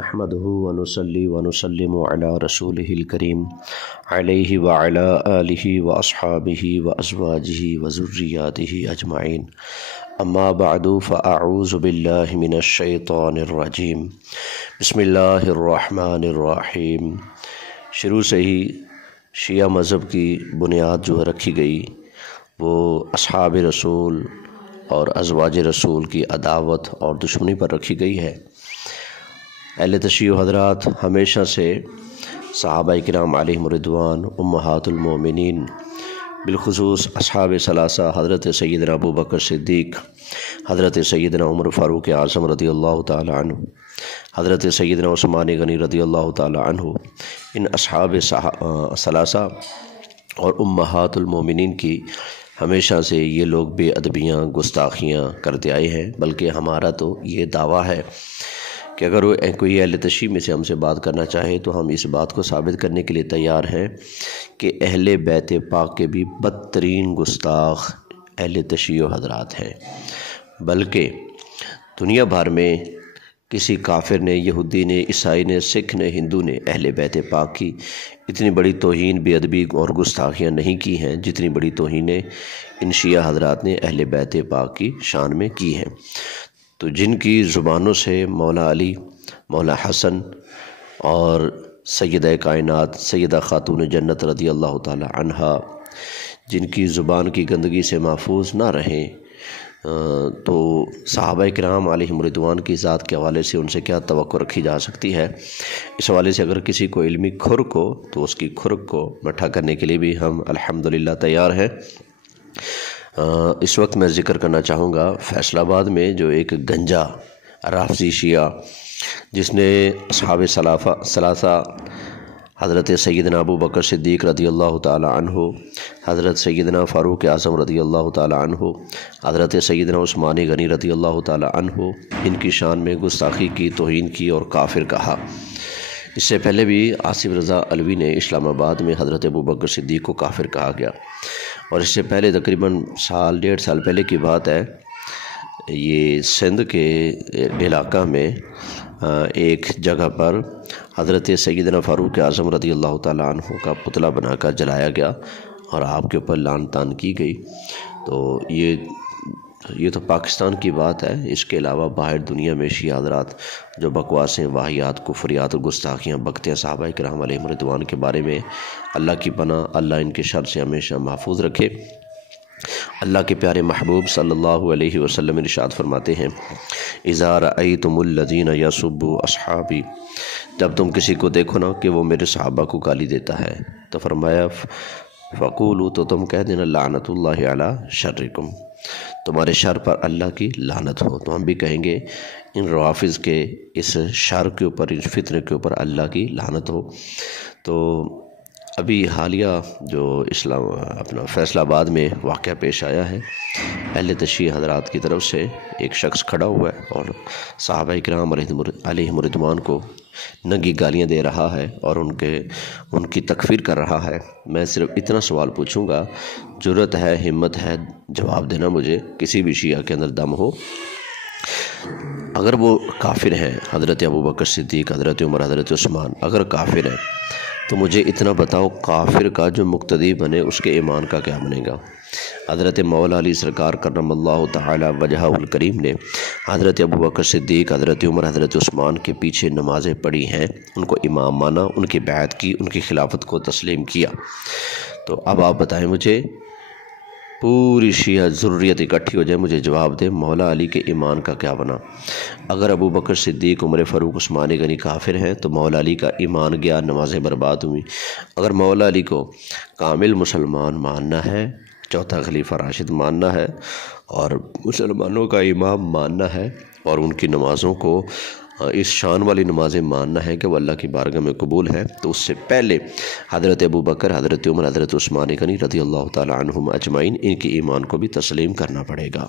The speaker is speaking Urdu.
نحمده ونصلي ونسلم على رسوله الكريم عليه وعلى آله وأصحابه وأزواجه وذرياته أجمعين أما بعد فأعوذ بالله من الشيطان الرجيم بسم الله الرحمن الرحيم۔ شروع سے ہی شیعہ مذہب کی بنیاد جو رکھی گئی وہ اصحاب رسول اور ازواج رسول کی عداوت اور دشمنی پر رکھی گئی ہے۔ اہل تشیع حضرات ہمیشہ سے صحابہ کرام علیہم رضوان، امہات المومنین، بالخصوص اصحاب ثلاثہ حضرت سیدنا ابو بکر صدیق، حضرت سیدنا عمر فاروق اعظم رضی اللہ تعالی عنہ، حضرت سیدنا عثمان غنی رضی اللہ تعالی عنہ، ان اصحاب ثلاثہ اور امہات المومنین کی ہمیشہ سے یہ لوگ بے ادبیاں، گستاخیاں کرتے آئے ہیں۔ بلکہ ہمارا تو یہ دعویٰ ہے کہ اگر کوئی اہل تشیع میں سے ہم سے بات کرنا چاہے تو ہم اس بات کو ثابت کرنے کے لیے تیار ہیں کہ اہل بیت پاک کے بھی بدترین گستاخ اہل تشیع حضرات ہیں۔ بلکہ دنیا بھر میں کسی کافر نے، یہودی نے، عیسائی نے، سکھ نے، ہندو نے اہل بیت پاک کی اتنی بڑی توہین، بے ادبی اور گستاخیاں نہیں کی ہیں جتنی بڑی توہینیں ان شیعہ حضرات نے اہل بیت پاک کی شان میں کی ہیں۔ تو جن کی زبانوں سے مولا علی، مولا حسن اور سیدہ کائنات سیدہ خاتون جنت رضی اللہ تعالی عنہا جن کی زبان کی گندگی سے محفوظ نہ رہیں، تو صحابہ کرام علیہم رضوان کی ذات کے حوالے سے ان سے کیا توقع رکھی جا سکتی ہے۔ اس حوالے سے اگر کسی کو علمی کھرک ہو تو اس کی کھرک کو مٹھا کرنے کے لیے بھی ہم الحمدللہ تیار ہیں۔ اس وقت میں ذکر کرنا چاہوں گا فیصل آباد میں جو ایک گنجا رافضی شیعہ جس نے اصحاب ثلاثہ حضرت سیدنا ابو بکر صدیق رضی اللہ تعالی عنہ، حضرت سیدنا فاروق اعظم رضی اللہ تعالی عنہ، حضرت سیدنا عثمان غنی رضی اللہ تعالی عنہ، ان کی شان میں گستاخی کی، توہین کی اور کافر کہا۔ اس سے پہلے بھی آصف رضا علوی نے اسلام آباد میں حضرت ابو بکر صدیق کو کافر کہا گیا، اور اس سے پہلے تقریباً ڈیڑھ سال پہلے کی بات ہے، یہ سندھ کے علاقہ میں ایک جگہ پر حضرت سیدنا فاروق اعظم رضی اللہ تعالیٰ عنہ کا پتلا بنا کر جلایا گیا اور آپ کے اوپر لعن طعن کی گئی۔ تو یہ تو پاکستان کی بات ہے۔ اس کے علاوہ باہر دنیا میں شیعہ حضرات جو بکواسیں، واہیات، کفریات اور گستاخیاں بکتے ہیں صحابہ کرام علیہم رضوان کے بارے میں، اللہ کی پناہ، اللہ ان کے شر سے ہمیشہ محفوظ رکھے۔ اللہ کے پیارے محبوب صلی اللہ علیہ وسلم ارشاد فرماتے ہیں، اذا رأیتم الذین یسبوا اصحابی، جب تم کسی کو دیکھو نا کہ وہ میرے صحابہ کو گالی دیتا ہے تو فرمایا فقولوا، تو تم کہہ دینا لعنت اللہ علی شرکم، تمہارے شر پر اللہ کی لعنت ہو۔ تو ہم بھی کہیں گے ان روافض کے اس شر کے اوپر، اس فتنے کے اوپر اللہ کی لعنت ہو۔ تو ابھی حالیہ جو اپنا فیصل آباد میں واقعہ پیش آیا ہے، اہل تشیع حضرات کی طرف سے ایک شخص کھڑا ہوا ہے اور صحابہ کرام علیہم رضوان کو ننگی گالیاں دے رہا ہے اور ان کی تکفیر کر رہا ہے۔ میں صرف اتنا سوال پوچھوں گا، جرأت ہے، ہمت ہے، جواب دینا مجھے، کسی بھی شیعہ کے اندر دم ہو، اگر وہ کافر ہیں، حضرت ابو بکر صدیق، حضرت عمر، حضرت عثمان اگر کافر ہیں تو مجھے اتنا بتاؤ، کافر کا جو مقتدی بنے اس کے ایمان کا کیا بنے گا؟ حضرت مولا علی سرکار کرم اللہ تعالی وجہہ الکریم نے حضرت ابو بکر صدیق، حضرت عمر، حضرت عثمان کے پیچھے نمازیں پڑھی ہیں، ان کو امام مانا، ان کی بیعت کی، ان کی خلافت کو تسلیم کیا۔ تو اب آپ بتائیں مجھے، پوری شیعہ ذریت اکٹھی ہو جائے، مجھے جواب دے مولا علی کے ایمان کا کیا بنا؟ اگر ابو بکر صدیق، عمر فاروق، عثمان غنی کافر ہیں تو مولا علی کا ایمان گیا، نمازیں برباد ہوئیں۔ اگر مولا علی کو کامل مسلمان ماننا ہے، چوتھا خلیفہ راشد ماننا ہے اور مسلمانوں کا امام ماننا ہے اور ان کی نمازوں کو اس شان والی نمازیں ماننا ہے کہ وہ اللہ کی بارگاہ میں قبول ہے، تو اس سے پہلے حضرت ابو بکر، حضرت عمر، حضرت عثمان غنی رضی اللہ تعالی عنہم اجمعین، ان کی ایمان کو بھی تسلیم کرنا پڑے گا۔